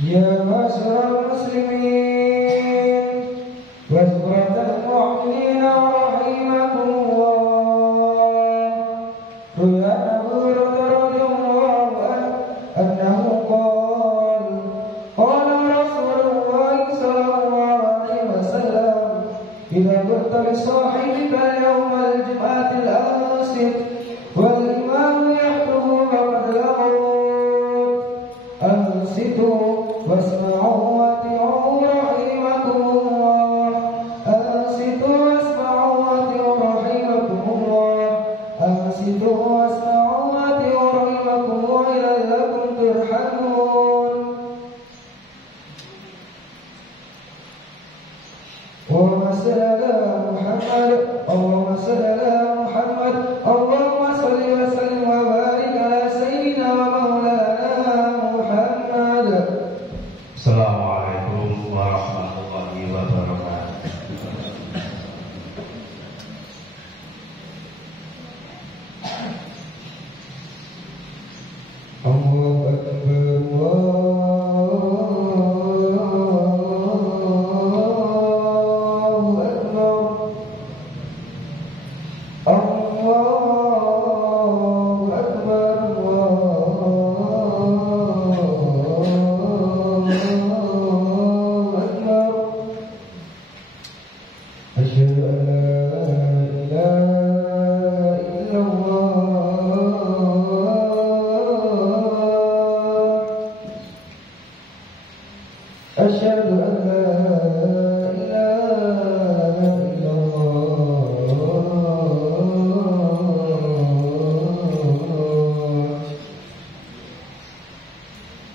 يا معشر المسلمين وزمرة المؤمنين رحمكم الله. روي عن أبي هريرة رضي الله عنه أنه قال قال رسول الله صلى الله عليه وسلم إذا قلت لصاحبك يوم الجمعة الأنصت والإمام يخطب فقد لغوت أنصتوا واسمعوا وأطيعوا رحمكم الله. أنصتوا واسمعوا وأطيعوا رحمكم الله. أنصتوا واسمعوا وأطيعوا رحمكم الله لعلكم ترحمون. اللهم صل على محمد اللهم صل على محمد اللهم صل وسلم وبارك على سيدنا ومولانا محمد. Assalamualaikum warahmatullahi wabarakatuh. Allahu Akbar, Allahu Akbar, Allahu Akbar, Allahu Akbar. Asyhadu an la ilaha illallah. Asyhadu an la ilaha illallah.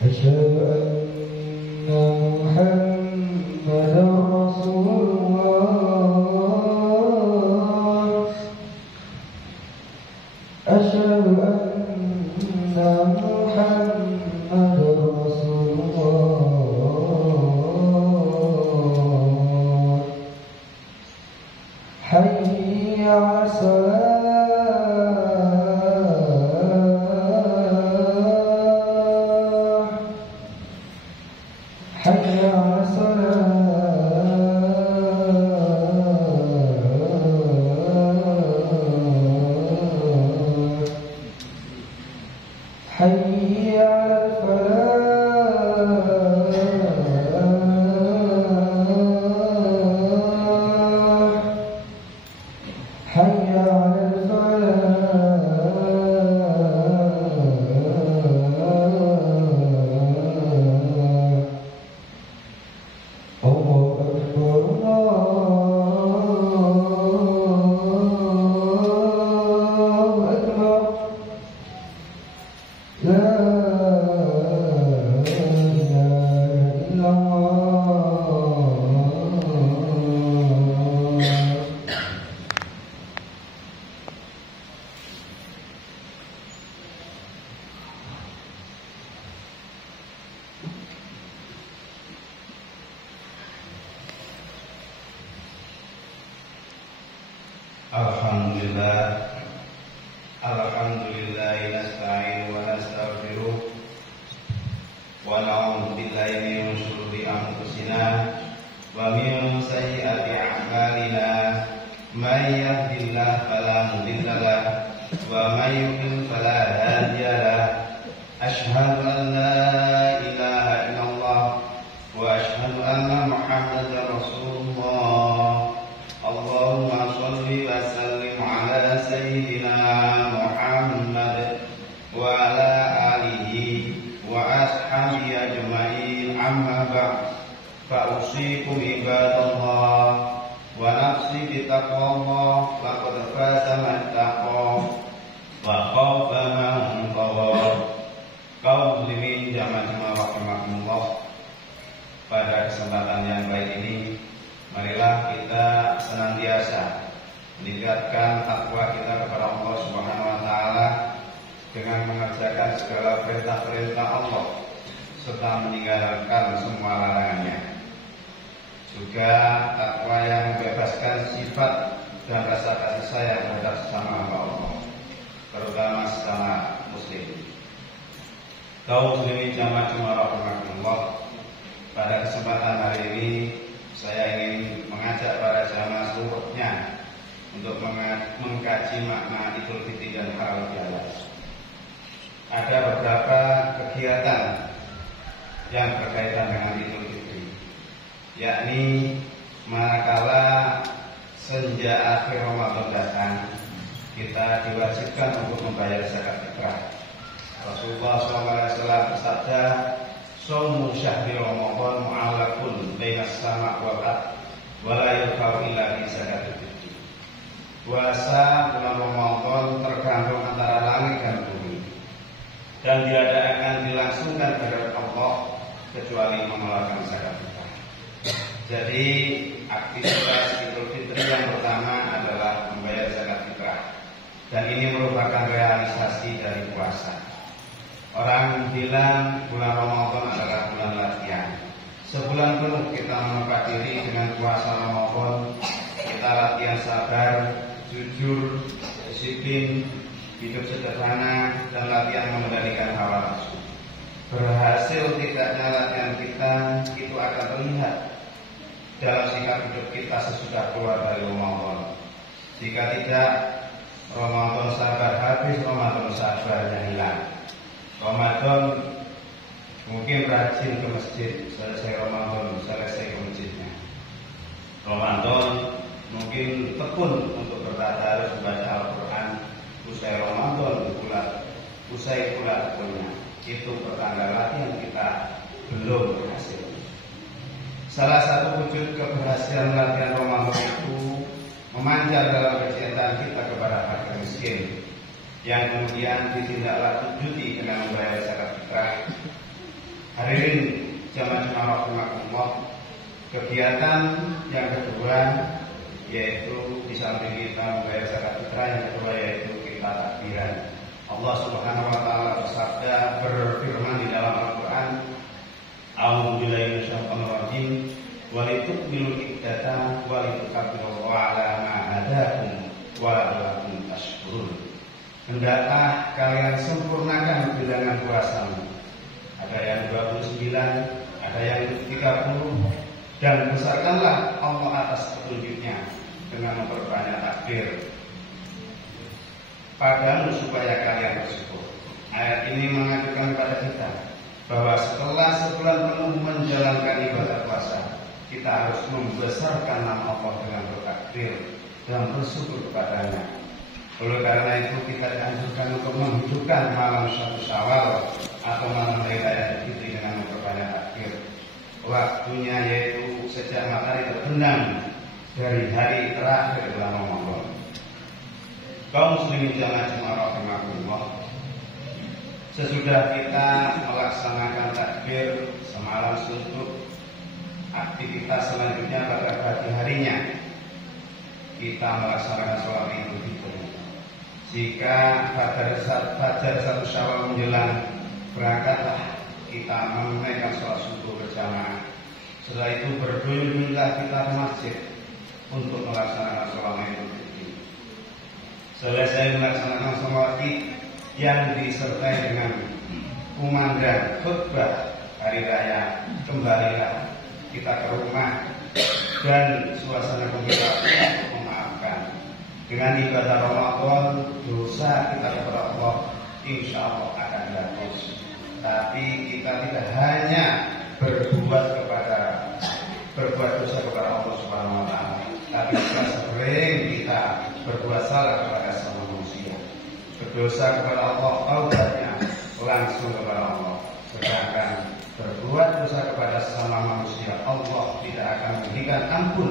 Asyhadu anna Muhammadan Rasulullah. Asyhadu anna Muhammadan Rasulullah. Hayya 'alas salah. Hayya 'alas salah. Hayya 'alal falah. Hayya 'alal falah. Allahu Akbar, Allahu Akbar. La ilaha illallah. Alhamdulillah, alhamdulillah nasta'in wa nastaghfiruh wa na'udzu billahi min shururi anfusina wa min sayyiati a'malina. May yahdihillahu fala mudilla lahu wa may yudlil fala hadiya lahu. Asyhadu an la ilaha illallah wa asyhadu anna Muhammadar Rasulullah. Allahumma sholli wa sallim ala sayyidina Muhammad wa ala alihi wa ashabihi ajma'in. Amma ba'd, fa usikum ibadallah wa nafsi bitaqwallah. Laqad faza man taqwa wa khafa man tawar. Kaum muslimin jamaah rahimakumullah, pada kesempatan yang baik ini marilah kita senantiasa meningkatkan takwa kita kepada Allah Subhanahu wa taala dengan mengerjakan segala perintah-perintah Allah serta meninggalkan semua larangannya. Juga takwa yang membebaskan sifat dan rasa kasih sayang terhadap sesama hamba Allah, terutama sesama muslim. Kaum muslimin jamaah rahimakumullah, pada kesempatan hari ini saya ingin mengajak para jamaah seluruhnya untuk mengkaji makna Idul Fitri dan halal bihalal. Ada beberapa kegiatan yang berkaitan dengan Idul Fitri, yakni manakala senja akhir Ramadan datang, kita diwajibkan untuk membayar zakat fitrah. Rasulullah SAW bersabda, "Shaumu syahri Ramadan mu'allaqun bainas sama' wal ard, wa la yurfa'u illa bi zakatil fitri." Puasa bulan Ramadan tergantung antara langit dan bumi, dan tidak akan dilangsungkan kepada Allah kecuali mengeluarkan zakat fitrah. Jadi aktivitas Idul Fitri yang pertama adalah membayar zakat fitrah, dan ini merupakan realisasi dari puasa. Orang bilang bulan Ramadan adalah bulan latihan. Sebulan penuh kita menempati diri dengan puasa Ramadan. Kita latihan sabar, jujur, disiplin, hidup sederhana, dan latihan mengendalikan hawa nafsu. Berhasil tidaknya latihan kita itu akan terlihat dalam sikap hidup kita sesudah keluar dari Ramadan. Jika tidak, Ramadan sabar habis, Ramadan sabarnya hilang. Ramadan mungkin rajin ke masjid, selesai Ramadan selesai ke masjidnya. Ramadan mungkin tekun untuk bertadarus membaca Al-Quran, usai Ramadan usai pula tekunnya. Itu pertanda latihan kita belum berhasil. Salah satu wujud keberhasilan latihan Ramadan itu memancar dalam kecintaan kita kepada fakir miskin, yang kemudian ditindaklanjuti dengan membayar zakat fitrah. Hadirin jamaah rahimakumullah, kegiatan yang kedua yaitu di samping kita membayar zakat fitrah, yang kedua yaitu kita takbiran. Allah Subhanahu wa taala berfirman di dalam Al-Qur'an, "A'udzu billahi minasyaitonir rajim, wa litukmilul iddata wa litukabbirullaha 'ala ma hadakum wa la'allakum tashkurun." Hendaklah kalian sempurnakan bilangan puasamu. Ada yang 29, ada yang 30, dan besarkanlah Allah atas petunjuknya dengan memperbanyak takbir padamu supaya kalian bersyukur. Ayat ini mengajukan kepada kita bahwa setelah sebulan penuh menjalankan ibadah puasa, kita harus membesarkan nama Allah dengan bertakbir dan bersyukur kepadanya. Oleh karena itu kita dianjurkan untuk menghidupkan malam 1 Syawal atau malam hari raya Idul Fitri dengan memperbanyak takbir. Waktunya yaitu sejak matahari terbenam dari hari terakhir bulan Ramadan. Kaum muslimin jamaah rahimakumullah, sesudah kita melaksanakan takbir semalam suntuk, aktivitas selanjutnya pada pagi harinya kita melaksanakan sholat Idul Fitri. Jika fajar 1 Syawal menjelang, berangkatlah kita menunaikan sholat subuh berjamaah. Setelah itu berduyun-duyunlah kita ke masjid untuk melaksanakan sholat Idul Fitri. Selesai melaksanakan sholat Id yang disertai dengan kumandang khutbah hari raya, kembalilah kita ke rumah dan suasana gembira untuk memaafkan. Dengan ibadah Ramadan, dosa kita kepada Allah insya Allah akan dihapus. Tapi kita tidak hanya berbuat dosa kepada Allah Subhanahu wa taala, tapi juga sering kita berbuat salah kepada sama manusia. Berdosa kepada Allah, taubatnya langsung kepada Allah. Sedangkan berbuat dosa kepada sesama manusia, Allah tidak akan memberikan ampun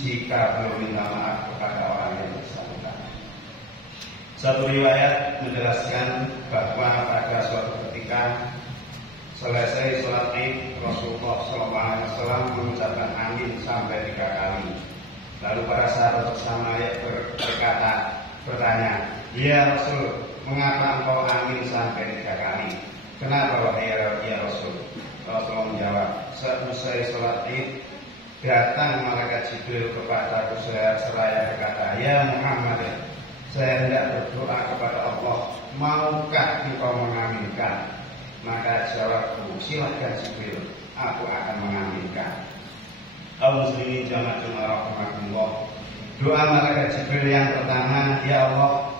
jika belum minta maaf kepada orang yang bersangkutan. Satu riwayat menjelaskan bahwa pada suatu ketika selesai sholat Id, Rasulullah SAW mengucapkan amin sampai 3 kali. Lalu para sahabat bersama bertanya, "Ya Rasul, mengapa engkau amin sampai 3 kali? Kenapa wahai ya Rasul?" Rasulullah menjawab, "Selesai sholat Id, datang malaikat Jibril kepadaku seraya berkata, 'Ya Muhammad, saya hendak berdoa kepada Allah, maukah engkau mengaminkan?' Maka jawabku, 'Silahkan Jibril, aku akan mengaminkan. Kaum muslimin jamaah rahimakumullah. Doa malaikat Jibril yang pertama, ya Allah,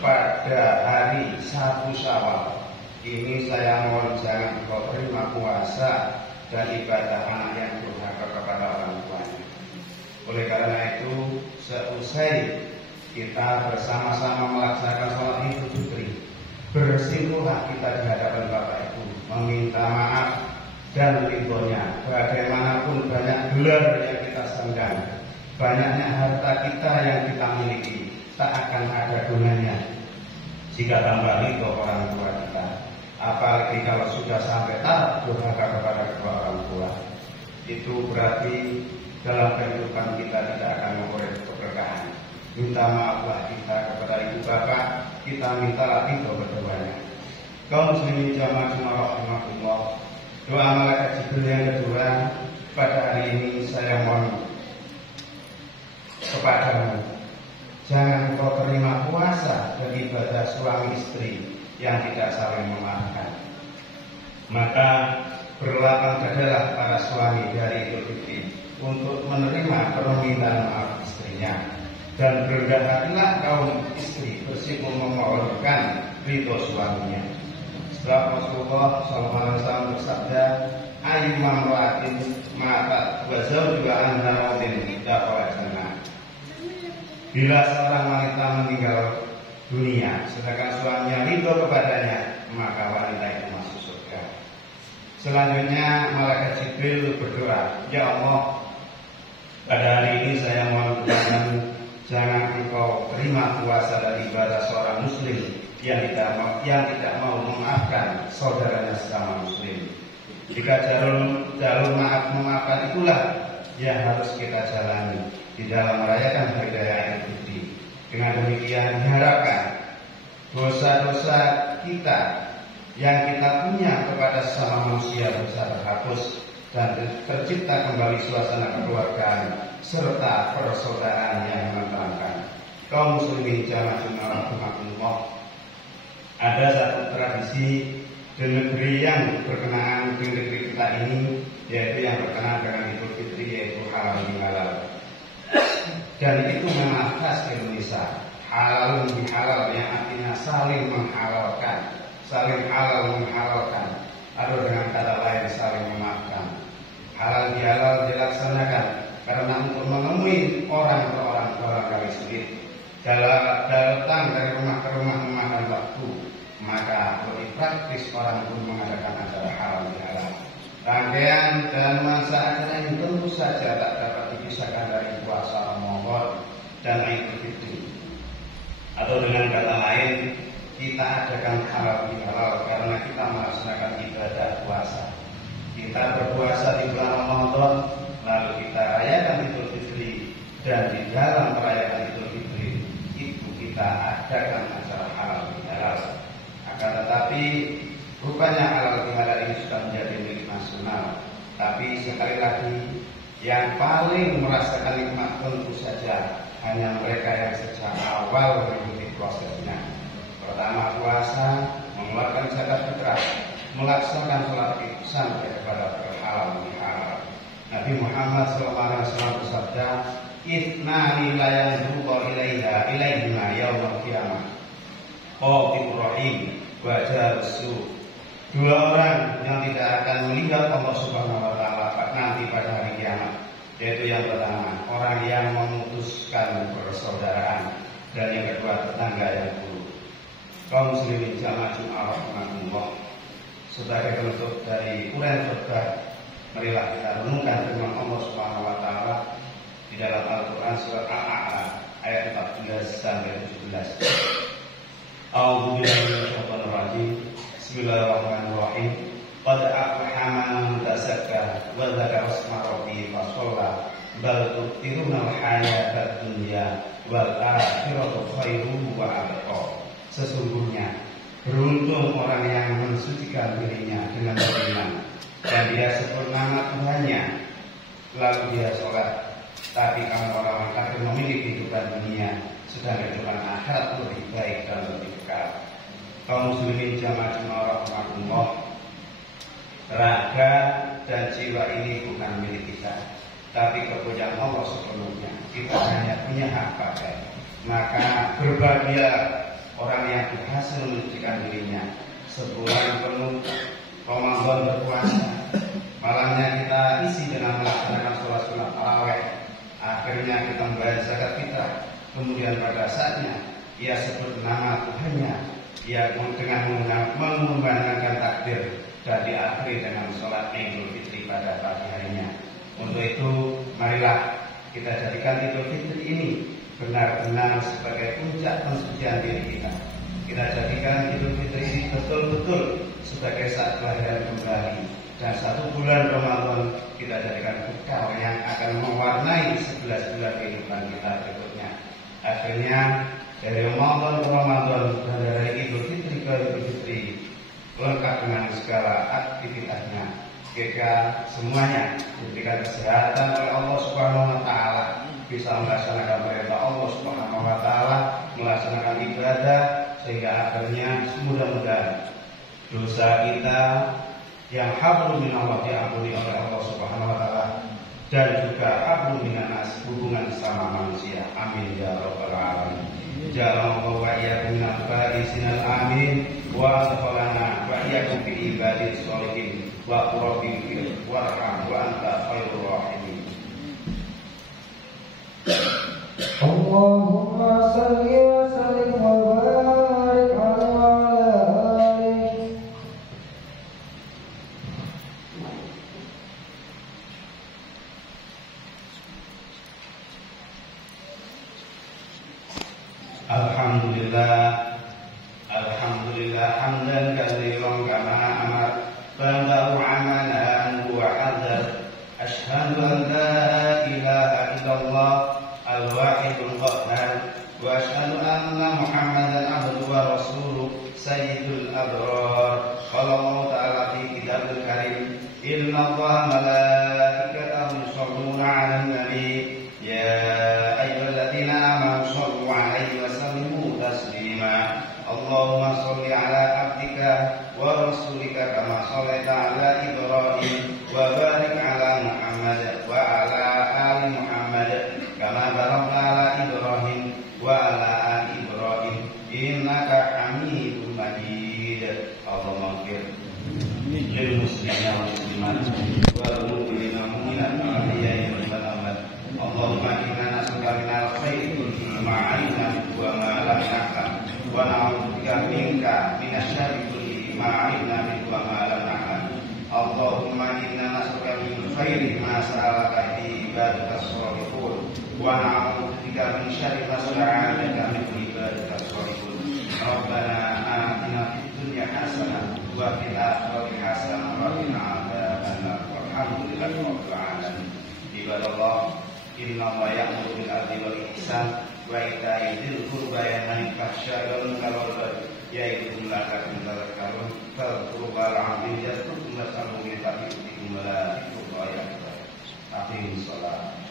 pada hari 1 Syawal ini saya mohon jangan Engkau terima puasa dan ibadah anak yang durhaka kepada orang tuanya. Oleh karena itu, seusai kita bersama-sama melaksanakan sholat Idul Fitri, bersimpulah kita di hadapan Bapak Ibu, meminta maaf dan ridhonya. Bagaimanapun banyak gelar yang kita senggang, banyaknya harta kita yang kita miliki, tak akan ada gunanya jika tanpa ridho orang tua kita. Apalagi kalau sudah sampai tahap durhaka kepada kedua orang tua, itu berarti dalam kehidupan kita tidak akan memperoleh keberkahan. Minta maaflah kita kepada ibu bapak, kita mintalah ridho keduanya. Kaum muslimin jamaah rahimakumullah. Doa malaikat Jibril yang kedua, pada hari ini saya mohon kepadamu, jangan kau terima puasa dan ibadah suami istri yang tidak saling memaafkan. Maka berlapang dadalah para suami dari Idul Fitri untuk menerima permintaan maaf istrinya, dan berendah hatilah kaum istri bersikup memohonkan ridho suaminya. Sebab Rasulullah SAW bersabda, ayyuma imra'atin matat wa zawjuha an naradin dakhala jannah. Bila seorang wanita meninggal dunia sedangkan suaminya ridho kepadanya, maka wanita itu masuk surga. Selanjutnya malaikat Jibril berdoa, ya Allah, pada hari ini saya mohon kepadamu, jangan engkau terima puasa dan ibadah seorang muslim yang tidak mau memaafkan saudaranya sesama muslim. Jika jalur maaf memaafkan itulah yang harus kita jalani di dalam merayakan hari raya Idul Fitri. Dengan demikian diharapkan dosa-dosa kita yang kita punya kepada sesama manusia bisa terhapus dan tercipta kembali suasana kekeluargaan serta persaudaraan yang menenangkan. Kaum muslimin jamaah rahimakumullah. Ada satu tradisi di negeri yang berkenaan di negeri kita ini, yaitu yang berkenaan dengan Idul Fitri, yaitu halal bihalal. Dan itu memang khas Indonesia. Halal bihalal yang artinya saling menghalalkan, saling halal menghalalkan, atau dengan kata lain saling memaafkan. Halal bihalal dilaksanakan karena untuk menemui orang per orang barangkali sulit. Datang dari rumah ke rumah memakan waktu, maka lebih praktis orang pun mengadakan acara halal bihalal. Rangkaian dan masa acara ini tentu saja tak dapat dipisahkan dari puasa Ramadan dan Idul Fitri. Atau dengan kata lain, kita adakan halal bihalal karena kita melaksanakan ibadah puasa. Kita berpuasa di bulan Ramadan, lalu kita rayakan Idul Fitri, dan di dalam perayaan Idul Fitri itu kita adakan acara halal bihalal. Akan tetapi rupanya halal bihalal ini sudah menjadi milik nasional. Tapi sekali lagi, yang paling merasakan nikmat tentu saja hanya mereka yang sejak awal mengikuti prosesnya. Pertama puasa, mengeluarkan zakat fitrah, melaksanakan sholat Id sampai kepada berhalal bihalal. Nabi Muhammad SAW bersabda, "Itnani la yanzuru ilaihima yaumil qiyamah. Qatibur rahim wa jarusu." Dua orang yang tidak akan melihat Allah Subhanahu wa taala nanti pada hari kiamat, yaitu yang pertama, orang yang memutuskan persaudaraan, dan yang kedua, tetangga yang buruk. Kaum muslimin jamaah rahimakumullah. Sebagai penutup dari uraian khutbah, marilah kita renungkan firman Allah Subhanahu wa taala di dalam Al-Qur'an surat Al-A'la ayat 14 sampai 17. A'udzu billahi minasyaitonir rajim. Bismillahirrahmanirrahim. Qad aflaha man tazakka wa dzakara isma rabbih fa shalla bal tu'thiruna al-hayata ad-dunya wal akhiratu khairun wa abqa. Sesungguhnya beruntung orang yang mensucikan dirinya dengan beriman dan dia sebut nama Tuhannya, lalu dia sholat. Tapi kamu orang kafir memilih kehidupan dunia, sedangkan kehidupan akhirat lebih baik dan lebih kekal. Kaum muslimin jamaah rahimakumullah. Raga dan jiwa ini bukan milik kita, tapi kepunyaan Allah sepenuhnya. Kita hanya punya hak pakai. Maka berbahagia orang yang berhasil menyucikan dirinya sebulan penuh Ramadan berpuasa, malamnya kita isi dengan melaksanakan sholat sunat tarawih, akhirnya kita membayar zakat fitrah, kemudian pada saatnya ia sebut nama Tuhannya, ia dengan mengumandangkan takbir dan diakhiri dengan sholat Idul Fitri pada pagi harinya. Untuk itu, marilah kita jadikan Idul Fitri ini benar-benar sebagai puncak pensucian diri kita. Kita jadikan Idul Fitri ini betul-betul sebagai saat kelahiran kembali, dan 1 bulan Ramadan kita jadikan bekal yang akan mewarnai 11 bulan kehidupan kita berikutnya. Akhirnya dari Ramadan ke Ramadan dan dari Idul Fitri ke Idul Fitri lengkap dengan segala aktivitasnya. Jika semuanya diberikan kesehatan oleh Allah Subhanahu wa taala, bisa melaksanakan perintah Allah Subhanahu wa taala, melaksanakan ibadah, sehingga akhirnya mudah-mudahan dosa kita yang hablum minallah diampuni oleh Allah Subhanahu wa taala, dan juga hablum minanas, hubungan sama manusia. Amin ya rabbal alamin. Jalallahu wa iyyakum minal faizinal amin wa adkhalana wa iyyakum fi ibadis sholihin wa qurrabil warham wa anta khairur rahimin. Allahumma salli wa sallim wa barik alaihi wa ala alihi. Alhamdulillah hamdan katsiran kama amar ba'dahu amalan wa hadar. Asyhadu an la ilaha illallah al-wahidul qahhar wa asyhadu anna Muhammadan abduhu wa rasuluh sayyidul abrar. Qala Allah ta'ala fi kitabil karim, inna Allaha malaikatahu yusholluna 'alan nabi ya ayyuhalladzina amanu shallu 'alaihi wa sallimu taslima. Allahumma shalli 'ala abdika wa rasulika kama shallaita 'ala Ibrahim wa barik 'ala Muhammad wa 'ala ali Muhammad kama barakta 'ala Ibrahim wa 'ala ali Ibrahim innaka Hamidum Majid. Allahumma ighfir lil muslimina wal muslimat wal mu'minina wal mu'minat wal ahya'i wal amwat. Allahumma inna nas'aluka minal khairi kullihi ma 'alimna wa ma lam na'lam wa na'udzubika minka minasyarri kullihi ma 'alimna wa ma lam na'lam. Allahumma inna nas'aluka min khairi ma sa'alaka bihi ibadaka as-salihun wa na'udzubika min syarri ma sta'anaka min ibadika as-salihun. Rabbana atina fid dunya hasanah wa fil akhirati hasanah wa qina adzabannar. Walhamdulillahi rabbil alamin. Ibadallah, inna Allaha ya'muru bil 'adli wal ihsan wa ita'i dzil qurba wa yanha 'anil fahsya'i wal munkari wal baghi ya'idukum la'allakum tadhakkarun. Fadhkurullaha al-'azim yadhkurkum was'aluhu min fadlihi wa la dzikrullahi akbar. Aqimus shalah.